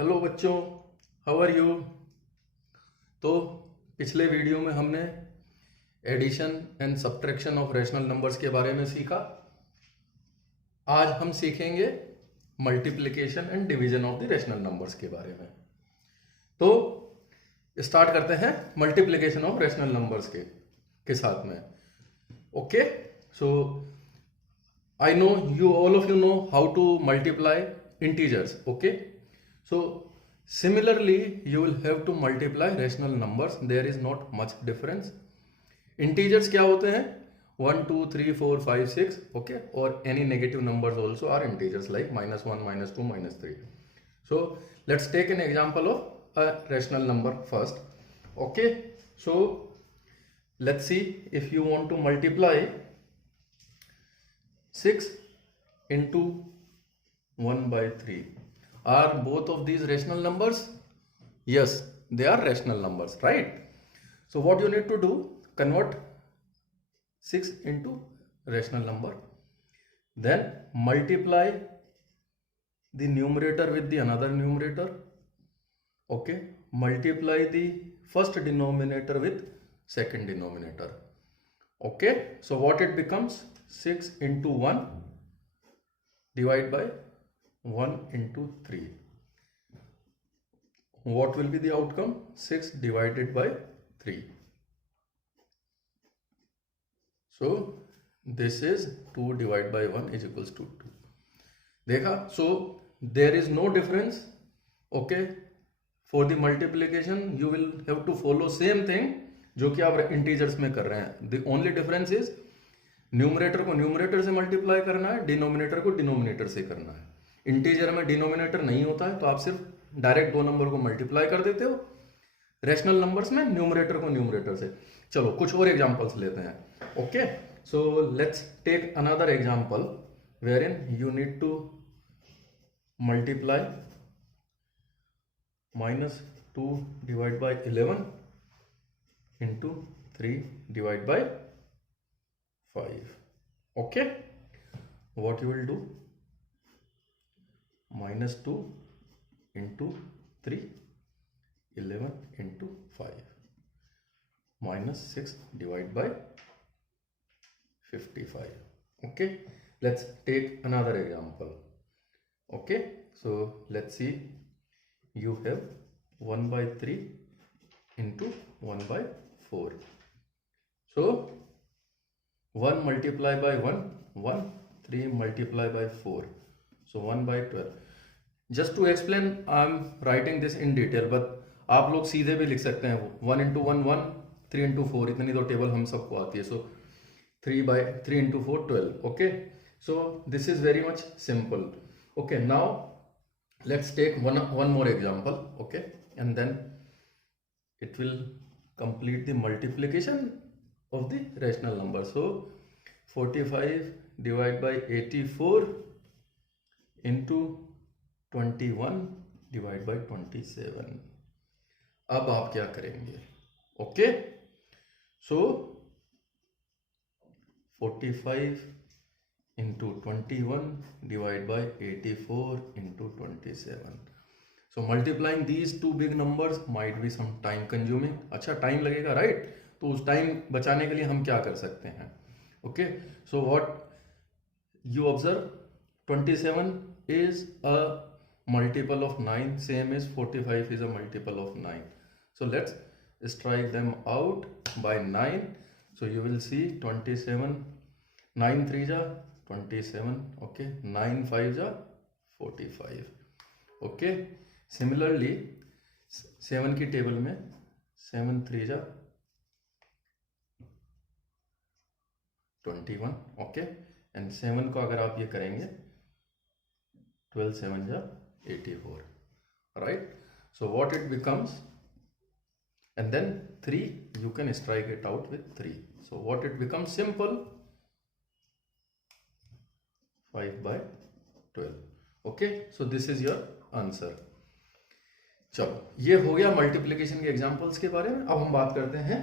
Hello बच्चों, how are you. तो पिछले वीडियो में हमने addition and subtraction of rational numbers के बारे में सीखा। आज हम सीखेंगे multiplication and division of the rational numbers के बारे में। तो स्टार्ट करते हैं मल्टीप्लिकेशन ऑफ रैशनल नंबर्स के साथ में। Okay, so I know all of you know how to multiply integers. Okay, so similarly you will have to multiply rational numbers. There is not much difference. Integers क्या होते हैं? 1 2 3 4 5 6. Okay, or any negative numbers also are integers like -1 -2 -3. So let's take an example of a rational number first. Okay, so let's see if you want to multiply 6 into 1 by 3. Are both of these rational numbers? Yes, they are rational numbers, right? So what you need to do, convert 6 into rational number, then multiply the numerator with the another numerator. Okay, multiply the first denominator with second denominator. Okay, so what it becomes? 6 into 1 divided by 1 into 3. What will be the outcome? 6 divided by 3. So this is 2 divided by 1 is equals to 2. देखा? So there is no difference. Okay, for the multiplication you will have to follow same thing जो कि आप integers में कर रहे हैं. The only difference is numerator को numerator से मल्टीप्लाई करना है, डिनोमिनेटर को डिनोमिनेटर से करना है. इंटीजर में डिनोमिनेटर नहीं होता है तो आप सिर्फ डायरेक्ट दो नंबर को मल्टीप्लाई कर देते हो. रैशनल नंबर्स में न्यूमरेटर को न्यूमरेटर से. चलो कुछ और एग्जांपल्स लेते हैं. Okay, so let's take another example where in you need to multiply -2 divide by 11 into 3 divide by 5. Okay, what you will do? -2 into 3, 11 into 5, -6 divided by 55. Okay, let's take another example. Okay, so let's see, you have 1 by 3 into 1 by 4. So 1 multiply by 1, 1, 3 multiply by 4. So 1 by 12. Just to explain, I am writing this in detail, but आप लोग सीधे भी लिख सकते हैं. 1 into 1, 1, 3 into 4, इतनी तो table हम सबको आती है. So 3 into 4, 12. Okay, so this is very much simple. Okay, now let's take one more example. Okay, and then it will complete the multiplication of the rational number. So 45 divided by 84 into 21 divided by 27. अब आप क्या करेंगे? Okay, so 45 into 21 divided by 84 into 27. So multiplying these two big numbers might be some time consuming. अच्छा, time लगेगा, right? तो उस time बचाने के लिए हम क्या कर सकते हैं? Okay, so what you observe, 27 is a multiple of 9, same is 45 is a multiple of 9. So let's strike them out by 9. So you will see 27, 9 3 जा 27. Okay, 9 5 जा 45. Okay, similarly 7 की टेबल में 7 3 जा 21. ओके, एंड 7 को अगर आप ये करेंगे 12 7 जा 84, right? So what it becomes, and then 3 you can strike it out with 3. So what it becomes? Simple, 5 by 12. Okay, so this is your answer. चलो, ये हो गया मल्टीप्लिकेशन के एग्जांपल्स के बारे में. अब हम बात करते हैं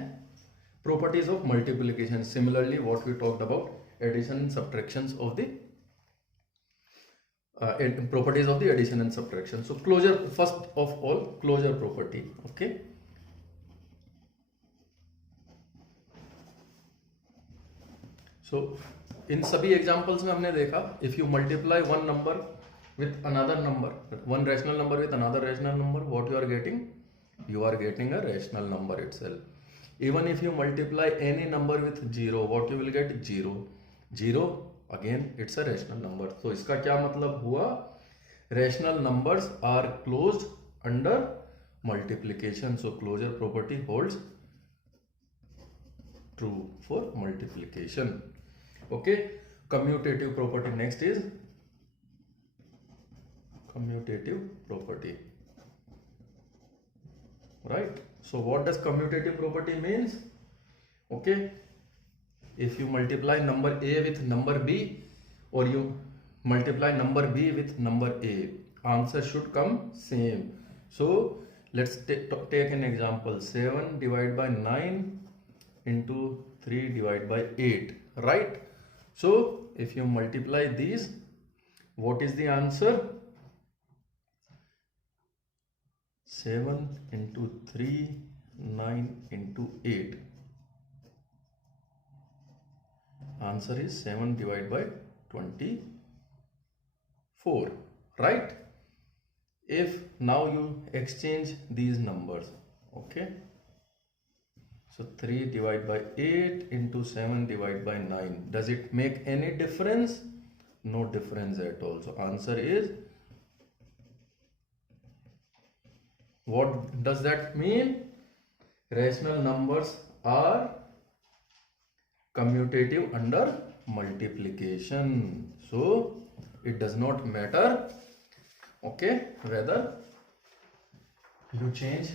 properties of multiplication. Similarly, what we talked about addition and subtractions of the properties of the addition and subtraction. So closure, first of all, closure property. Okay, so इन सभी एग्जांपल्स में हमने देखा, if you multiply one number with another number, one rational number with another rational number, what you are getting? You are getting a rational number itself. Even if you multiply any number with 0, what you will get? 0. 0 again it's a rational number. तो इसका क्या मतलब हुआ? Rational numbers are closed under multiplication. So closure property holds true for multiplication. Okay, commutative property. Next is commutative property, right? So what does commutative property means? Okay, if you multiply number A with number B, or you multiply number B with number A, answer should come same. So let's take an example. 7 divided by 9 into 3 divided by 8, right? So if you multiply these, what is the answer? 7 into 3, 9 into 8. Answer is 7 divided by 24, right? If now you exchange these numbers, okay? So 3 divided by 8 into 7 divided by 9. Does it make any difference? No difference at all. So answer is, what does that mean? Rational numbers are commutative under multiplication. So it does not matter, okay, whether you change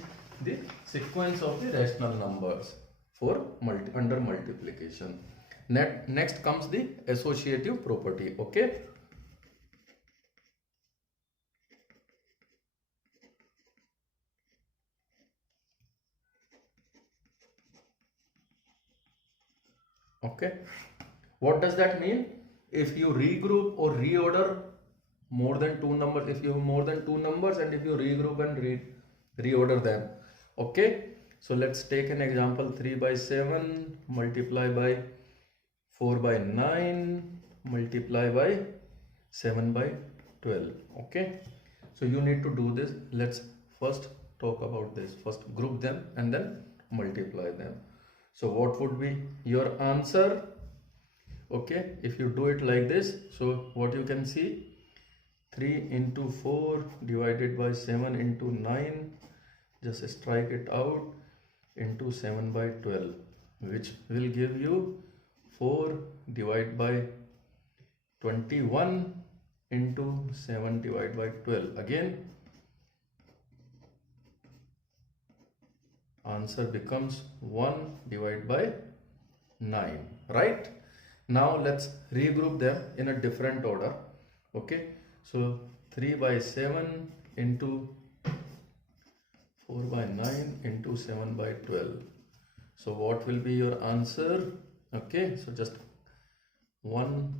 the sequence of the rational numbers for under multiplication. Next comes the associative property. Okay, okay, what does that mean? If you regroup or reorder more than two numbers, if you have more than two numbers, and if you regroup and reorder them, okay, so let's take an example. 3 by 7 multiply by 4 by 9 multiply by 7 by 12. Okay, so you need to do this. Let's first talk about this. First group them and then multiply them. So what would be your answer? Okay, if you do it like this, so what you can see, 3 into 4 divided by 7 into 9, just strike it out, into 7 by 12, which will give you 4 divided by 21 into 7 divided by 12. Again, answer becomes 1 divided by 9, right? Now let's regroup them in a different order. Okay, so 3 by 7 into 4 by 9 into 7 by 12. So what will be your answer? Okay, so just 1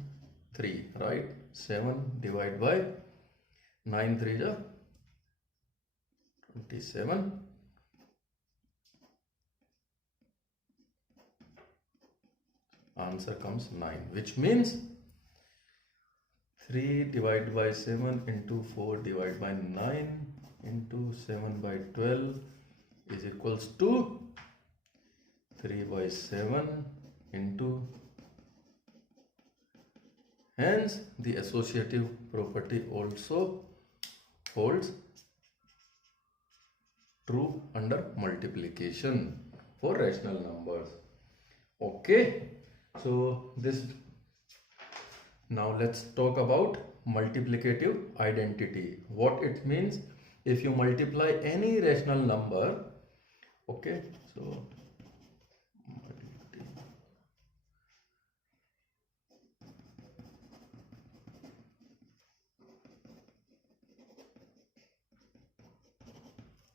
3, right? 7 divided by 9 3 is 27. Answer comes 9, which means 3 divided by 7 into 4 divided by 9 into 7 by 12 is equals to 3 by 7 into, hence the associative property also holds true under multiplication for rational numbers. Okay, so this, now let's talk about multiplicative identity. What it means? If you multiply any rational number, okay, so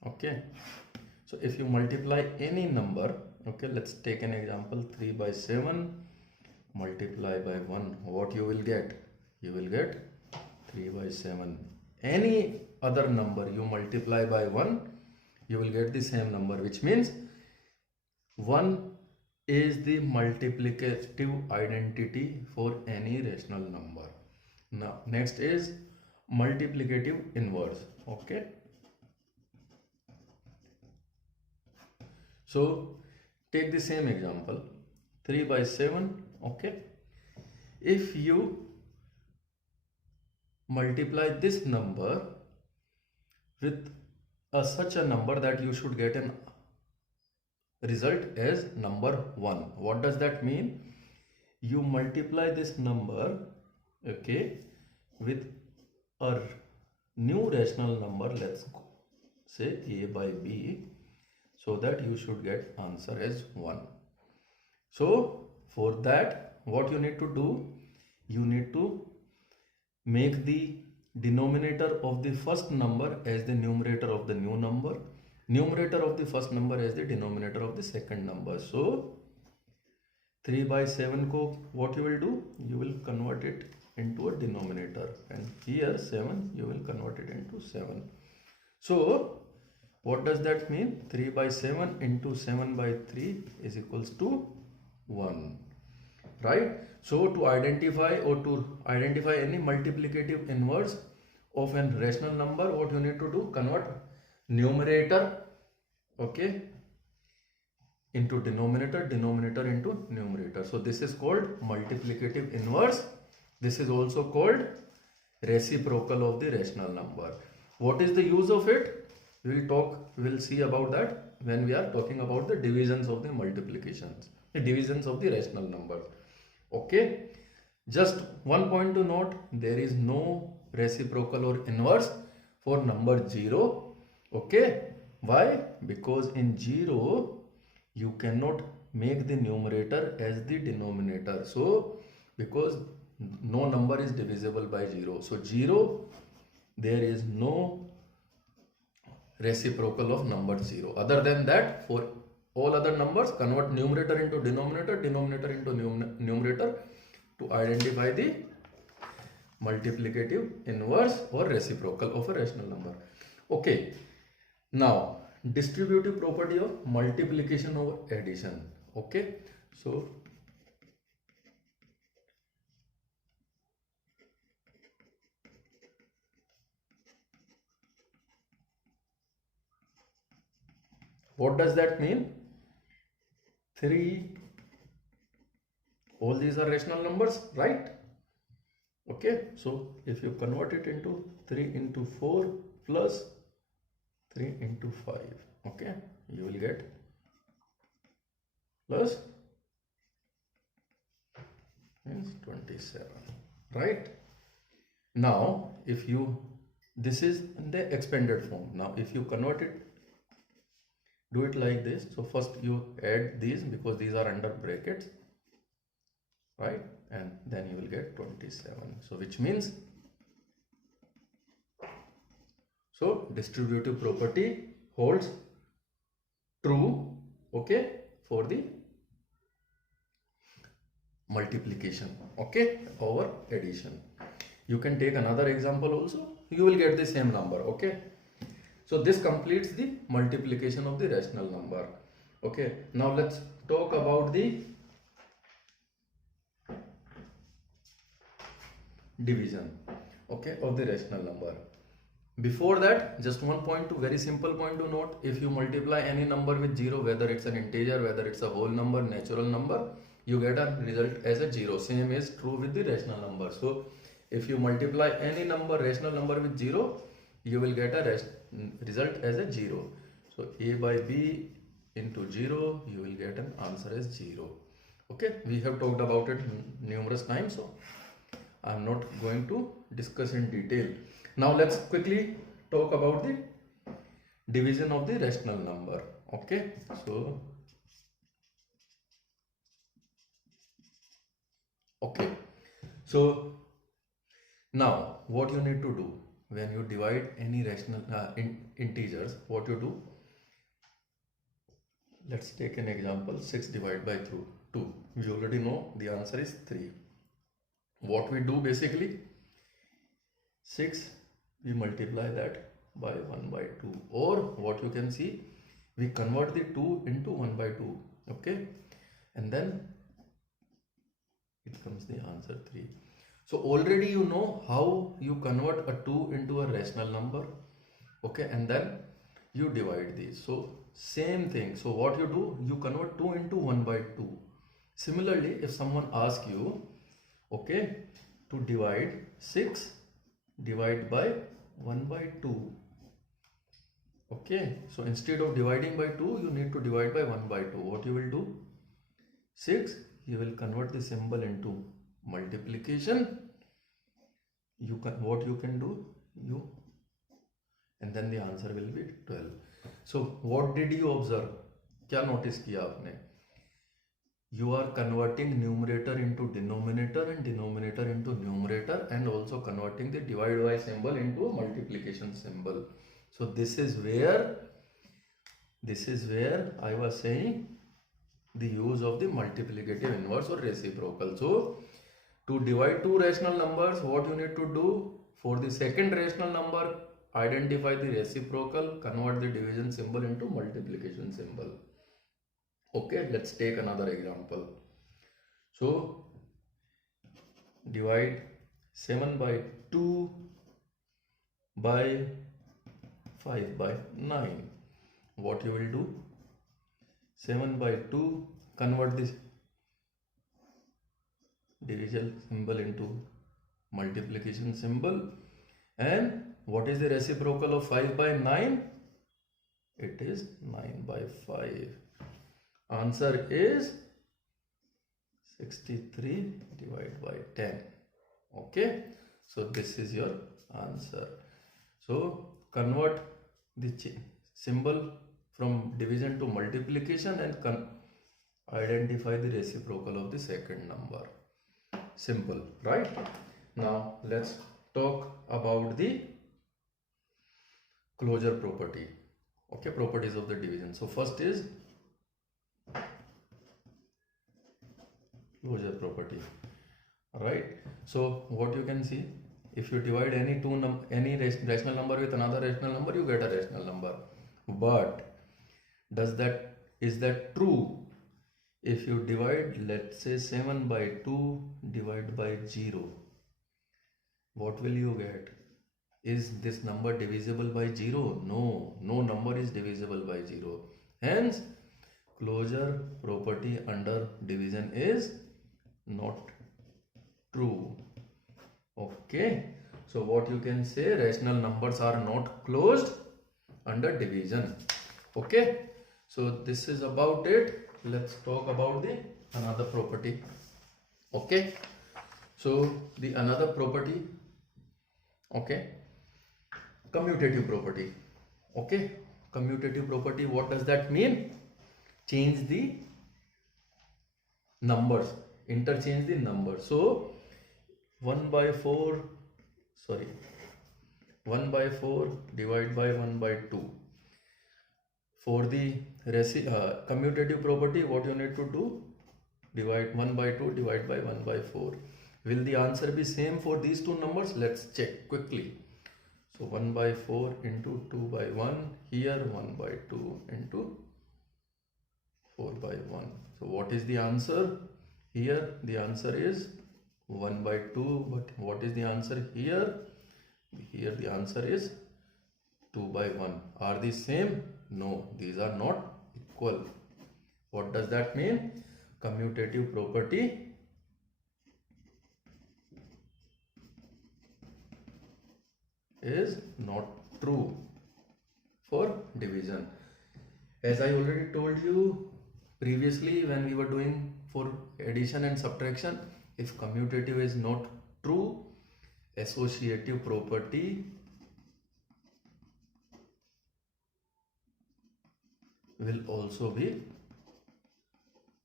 okay, so if you multiply any number, okay, let's take an example. 3 by 7 multiply by 1, what you will get? You will get 3 by 7. Any other number you multiply by 1, you will get the same number, which means 1 is the multiplicative identity for any rational number. Now next is multiplicative inverse. Okay, so take the same example, 3 by 7. Okay, if you multiply this number with such a number that you should get an result as number 1. What does that mean? You multiply this number, okay, with a new rational number, let's say a by b, so that you should get answer as 1. So for that, what you need to do, you need to make the denominator of the first number as the numerator of the new number, numerator of the first number as the denominator of the second number. So 3 by 7 ko what you will do, you will convert it into a denominator, and here 7 you will convert it into 7. So what does that mean? 3 by 7 into 7 by 3 is equals to 1, right? So to identify any multiplicative inverse of a rational number, what you need to do, convert numerator, okay, into denominator, denominator into numerator. So this is called multiplicative inverse. This is also called reciprocal of the rational number. What is the use of it? We'll see about that when we are talking about the divisions of the multiplications, the divisions of the rational number. Okay, just one point to note, there is no reciprocal or inverse for number 0. Okay, why? Because in 0 you cannot make the numerator as the denominator. So because no number is divisible by 0, so 0, there is no reciprocal of number 0. Other than that, for all other numbers, convert numerator into denominator, denominator into numerator to identify the multiplicative inverse or reciprocal of a rational number. Okay, now distributive property of multiplication over addition. Okay, so what does that mean? 3, all these are rational numbers, right? Okay, so if you convert it into 3 into 4 plus 3 into 5, okay, you will get plus means 27, right? Now if you, this is in the expanded form. Now if you convert it, do it like this. So first you add these because these are under brackets, right? And then you will get 27. So which means, so distributive property holds true, okay, for the multiplication, okay, over addition. You can take another example also, you will get the same number, okay. So this completes the multiplication of the rational number. Okay, now let's talk about the division, okay, of the rational number. Before that, just one point, to very simple point to note, if you multiply any number with 0, whether it's an integer, whether it's a whole number, natural number, you get a result as a 0. Same is true with the rational number. So if you multiply any number, rational number, with 0, you will get a result as a 0. So a by b into 0, you will get an answer as 0. Okay, we have talked about it numerous times, so I am not going to discuss in detail. Now let's quickly talk about the division of the rational number. Okay, so okay, so now what you need to do when you divide any rational integers, what you do, let's take an example, 6 divided by 2. We already know the answer is 3. What we do basically, 6, we multiply that by 1 by 2, or what you can see, we convert the 2 into 1 by 2, okay, and then it comes the answer 3. So already you know how you convert a 2 into a rational number, okay, and then you divide these. So same thing, so what you do, you convert 2 into 1 by 2. Similarly, if someone asks you, okay, to divide 6 divide by 1 by 2, okay, so instead of dividing by 2, you need to divide by 1 by 2. What you will do, 6, you will convert the symbol into multiplication. You can, what you can do, you, and then the answer will be 12. So what did you observe, क्या notice किया आपने? You are converting numerator into denominator and denominator into numerator, and also converting the divide by symbol into multiplication symbol. So this is where I was saying the use of the multiplicative inverse or reciprocal. So to divide two rational numbers, what you need to do, for the second rational number, identify the reciprocal, convert the division symbol into multiplication symbol. Okay, let's take another example. So divide 7 by 2 by 5 by 9. What you will do, 7 by 2, convert this division symbol into multiplication symbol, and what is the reciprocal of 5 by 9? It is 9 by 5. Answer is 63 divided by 10. Okay, so this is your answer. So convert the symbol from division to multiplication and identify the reciprocal of the second number. Simple, right? Now let's talk about the closure property. Okay, properties of the division. So first is closure property. Right, so what you can see, if you divide any rational number with another rational number, you get a rational number. But is that true if you divide, let's say 7 by 2 divided by 0? What will you get? Is this number divisible by 0? No number is divisible by 0. Hence closure property under division is not true. Okay, so what you can say, rational numbers are not closed under division. Okay, so this is about it. Let's talk about the another property. Okay, so the another property, okay, commutative property. Okay, commutative property, what does that mean? Change the numbers, interchange the numbers. So 1 by 4 divided by 1 by 2. For the commutative property, what you need to do, divide 1 by 2 divided by 1 by 4. Will the answer be same for these two numbers? Let's check quickly. So 1 by 4 into 2 by 1, here 1 by 2 into 4 by 1. So what is the answer? Here the answer is 1 by 2, but what is the answer here? Here the answer is 2 by 1. Are these same? No, these are not equal. What does that mean? Commutative property is not true for division. As I already told you previously when we were doing for addition and subtraction, if commutative is not true, associative property will also be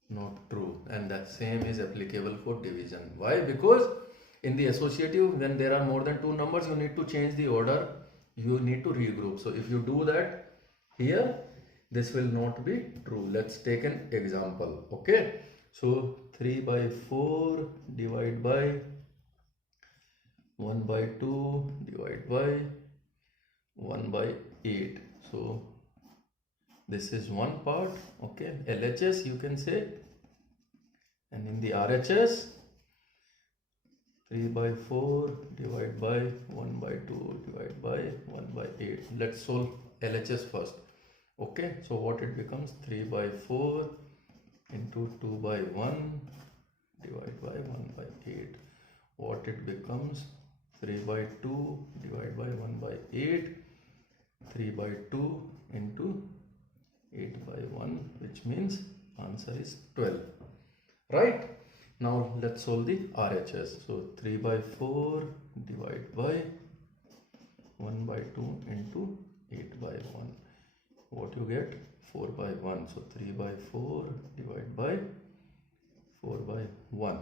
not true, and the same is applicable for division. Why? Because in the associative, when there are more than two numbers, you need to change the order, you need to regroup. So if you do that here, this will not be true. Let's take an example. Okay, so 3 by 4 divided by 1 by 2 divided by 1 by 8. So this is one part, okay. LHS you can say, and in the RHS 3 by 4 divided by 1 by 2 divided by 1 by 8. Let's solve LHS first. Okay, so what it becomes, 3 by 4 into 2 by 1 divided by 1 by 8. What it becomes, 3 by 2 divided by 1 by 8, 3 by 2 into 8 by 1, which means answer is 12, right? Now let's solve the RHS. So 3 by 4 divided by 1 by 2 into 8 by 1. What you get, 4 by 1. So 3 by 4 divided by 4 by 1,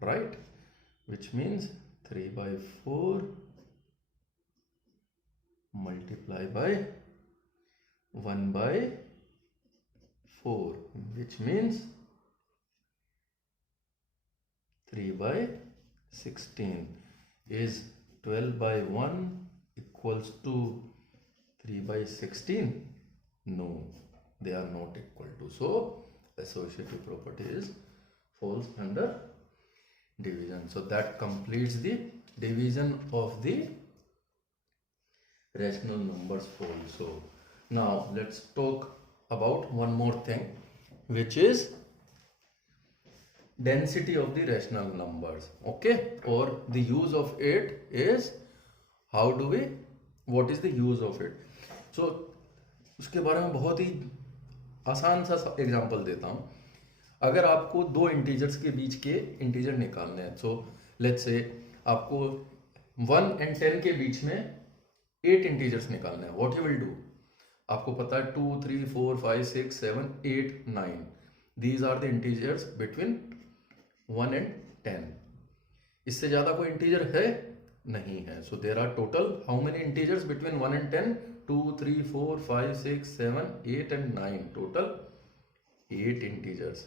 right? Which means 3 by 4 multiply by 1 by 4, which means 3 by 16. Is 12 by 1 equals to 3 by 16? No, they are not equal to. So associative property is falls under division. So that completes the division of the rational numbers also. Now let's talk about one more thing, which is density of the rational numbers, okay, or the use of it is how do we, what is the use of it. So उसके बारे में बहुत ही आसान सा example देता हूँ. अगर आपको दो इंटीजर्स के बीच के इंटीजर निकालने हैं, सो लेट्स से आपको 1 and 10 के बीच में 8 इंटीजर्स निकालने हैं. व्हाट यू विल डू, आपको पता है 2 3 4 5 6 7 8 9, these are the integers between 1 and 10. इससे ज्यादा कोई इंटीजर है नहीं है. So there are total how many integers between 1 and 10? 2 3 4 5 6 7 8 and 9, total 8 integers.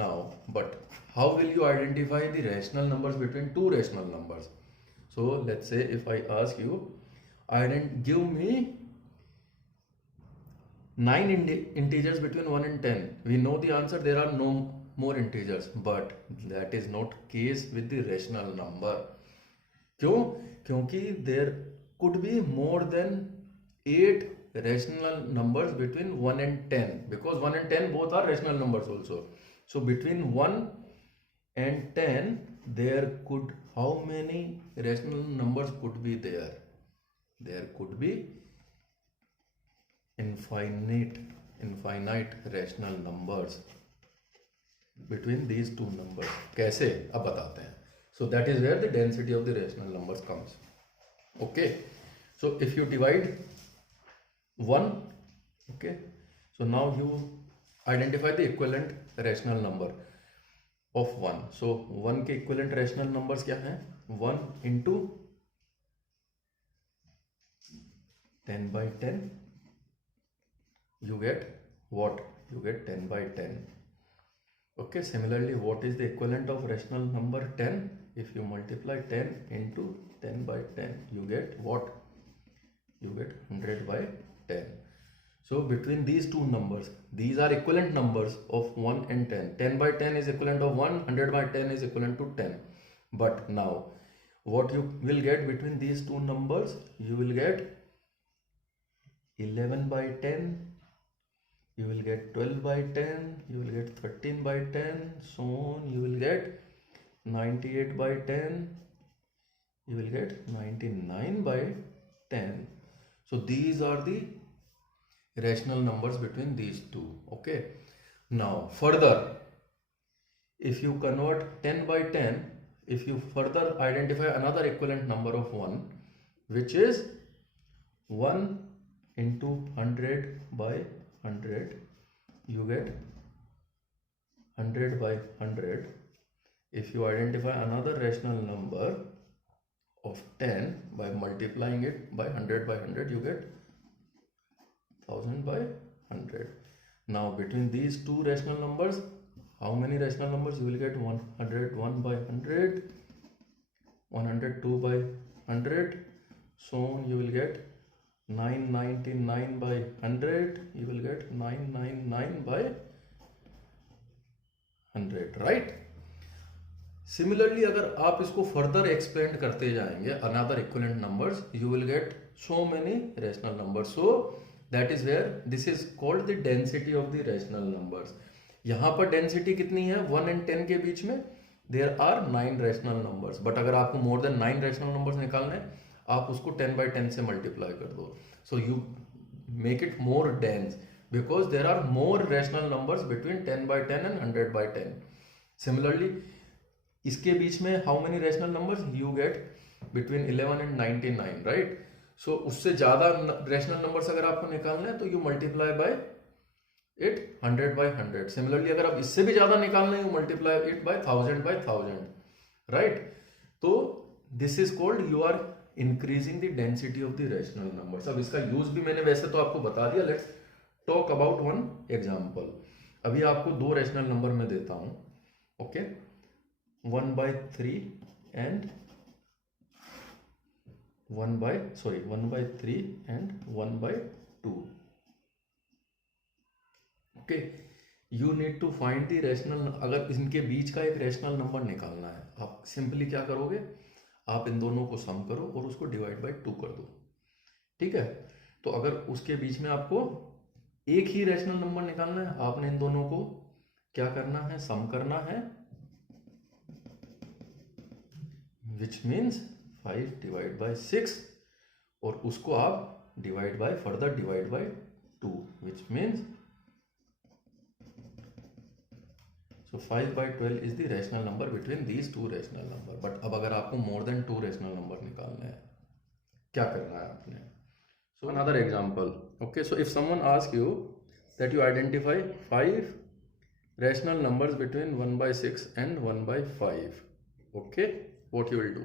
Now but how will you identify the rational numbers between two rational numbers? So let's say if I ask you, give me 9 integers between 1 and 10. We know the answer, there are no more integers, but that is not case with the rational number. क्यों? क्योंकि there could be more than 8 rational numbers between 1 and 10, because 1 and 10 both are rational numbers also. So between 1 and 10 there could, how many rational numbers could be there? There could be infinite rational numbers between these two numbers. कैसे, अब बताते हैं. So that is where the density of the rational numbers comes. Okay, so if you divide 1, okay, so now you identify the equivalent rational number of 1. So 1 के equivalent rational numbers क्या हैं? 1 into 10 by 10, you get what? You get 10 by 10. Okay, similarly, what is the equivalent of rational number 10? If you multiply 10 into 10 by 10, you get what? You get 100 by 10. So between these two numbers, these are equivalent numbers of 1 and 10. 10 by 10 is equivalent of 1, 100 by 10 is equivalent to 10. But now, what you will get between these two numbers? You will get 11 by 10, you will get 12 by 10, you will get 13 by 10, so on. You will get 98 by 10, you will get 99 by 10. So these are the rational numbers between these two. Okay, now further, if you convert 10 by 10, if you further identify another equivalent number of 1, which is 1 into 100 by 100, you get 100 by 100. If you identify another rational number of 10 by multiplying it by 100 by 100, you get 1000 by 100. Now between these two rational numbers, how many rational numbers? You will get 101 by 100, 102 by 100, so you will get 999 by 100, you will get 999 by 100, right? Similarly अगर आप इसको further expand करते जाएंगे another equivalent numbers, you will get so many rational numbers. So that is where this is called the density of the rational numbers. यहां पर density कितनी है? 1 and 10 के बीच में there are 9 rational numbers. But अगर आपको मोर देन 9 रैशनल नंबर्स निकालने हैं, आप उसको 10 by 10 से मल्टीप्लाई कर दो. So you make it more dense because there are more rational numbers between 10 by 10 and 100 by 10. Similarly इसके बीच में how many rational numbers? You get between 11 and 99, right? So उससे ज्यादा रैशनल नंबर्स अगर आपको निकालना है तो you multiply by it 100 by 100. Similarly अगर आप इससे भी ज्यादा निकालना है, you multiply it by 1000 by 1000, right? तो this is called you are increasing the density of the rational numbers. अब इसका यूज भी मैंने वैसे तो आपको बता दिया. Let's talk about one example. अभी आपको दो रैशनल नंबर में देता हूं, okay? 1 by 3 and 1 by 3 and 1 by 2. Okay, you need to find the rational. अगर इनके बीच का एक रैशनल नंबर निकालना है, आप सिंपली क्या करोगे? आप इन दोनों को सम करो और उसको डिवाइड बाय 2 कर दो, ठीक है? तो अगर उसके बीच में आपको एक ही रैशनल नंबर निकालना है, आपने इन दोनों को क्या करना है? सम करना है, which means 5 divided by 6, और उसको आप divide by further divide by 2, which means so 5 by 12 is the rational number between these two rational number. But अब अगर आपको more than 2 rational number निकालने हैं, क्या करना है आपने? So another example, okay? So if someone asks you that you identify 5 rational numbers between 1 by 6 and 1 by 5, okay? What you will do?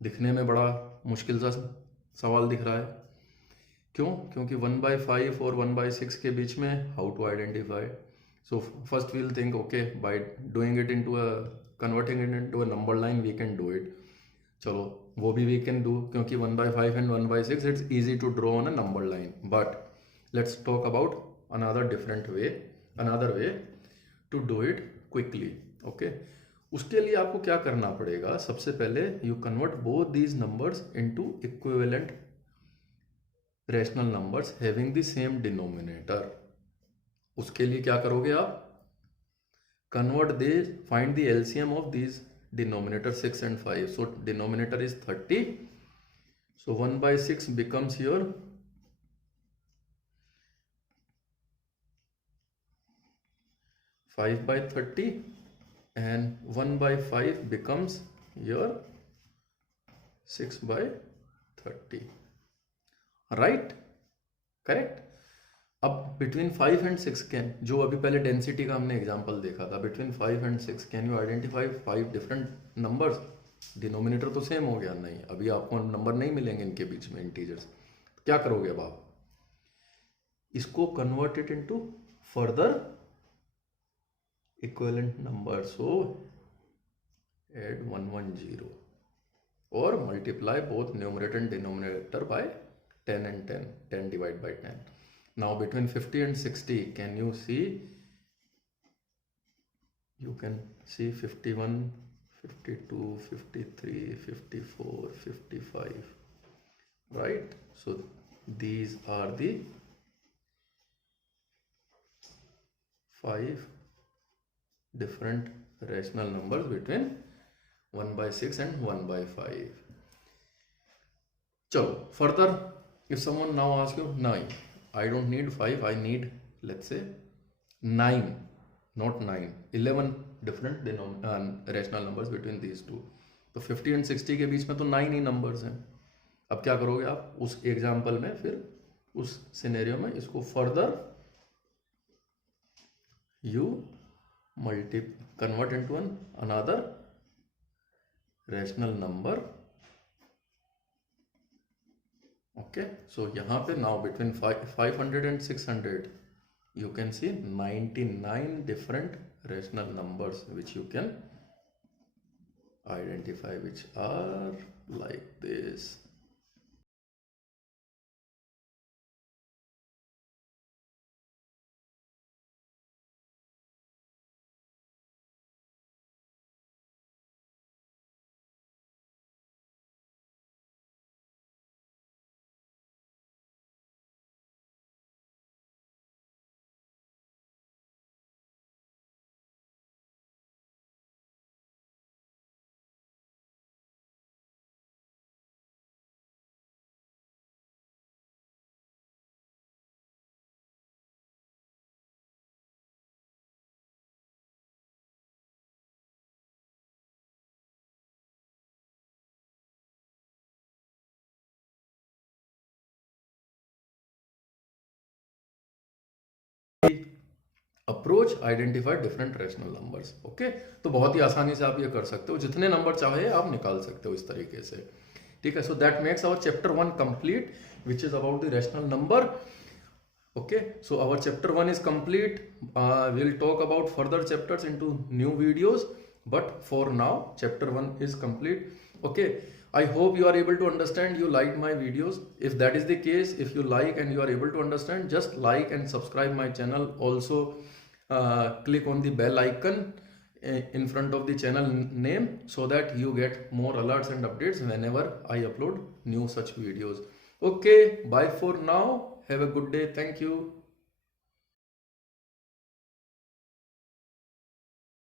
दिखने में बड़ा मुश्किल सा सवाल दिख रहा है. क्यों? क्योंकि 1 by 5 और 1 by 6 के बीच में how to identify. So first we'll think okay by doing it into a converting it into a number line we can do it. चलो वो भी वी कैन डू, क्योंकि 1 by 5 and 1 by 6 it's easy to draw on a number line. But let's talk about another different way, another way to do it quickly, okay? उसके लिए आपको क्या करना पड़ेगा? सबसे पहले you convert both these numbers into equivalent rational numbers having the same denominator. उसके लिए क्या करोगे आप? Convert these, find the LCM of these denominator 6 and 5. So denominator is 30, so 1 by 6 becomes your 5 by 30, and 1 by 5 becomes your 6 by 30, right? Correct. अब between 5 and 6 can, जो अभी पहले density का हमने एग्जांपल देखा था, between 5 and 6 can you identify 5 different numbers? Denominator तो same हो गया. नहीं, अभी आपको नंबर नहीं मिलेंगे इनके बीच में, इंटीजर्स. क्या करोगे अब आप? इसको convert it into further equivalent number. So add 110 or multiply both numerator and denominator by 10 and 10. 10 divided by 10. Now between 50 and 60, can you see? You can see 51, 52, 53, 54, 55, right? So these are the 5 different rational numbers between 1 by 6 and 1 by 5. चलो further, if someone now asks you, no, I don't need 5, I need, let's say, 9, not 9, 11 different rational numbers between these two. तो 50 and 60 के बीच में तो 9 ही numbers हैं. अब क्या करोगे आप? उस एग्जाम्पल में, फिर उस सिनेरियो में इसको further you convert into another rational number. Okay, so यहाँ पे now between 500 and 600 you can see 99 different rational numbers which you can identify which are like this. Approach identify different rational numbers. Okay, तो बहुत ही आसानी से आप ये कर सकते हो, जितने नंबर चाहे आप निकाल सकते हो इस तरीके से। ठीक है, so that makes our chapter 1 complete which is about the rational number. Okay, so our chapter 1 is complete. We'll talk about further chapters into new videos, but for now chapter 1 is complete. Okay, I hope you are able to understand, you liked my videos. If that is the case, if you like and you are able to understand, just like and subscribe my channel. Also click on the bell icon in front of the channel name, so that you get more alerts and updates whenever I upload new such videos. Okay, bye for now. Have a good day. Thank you.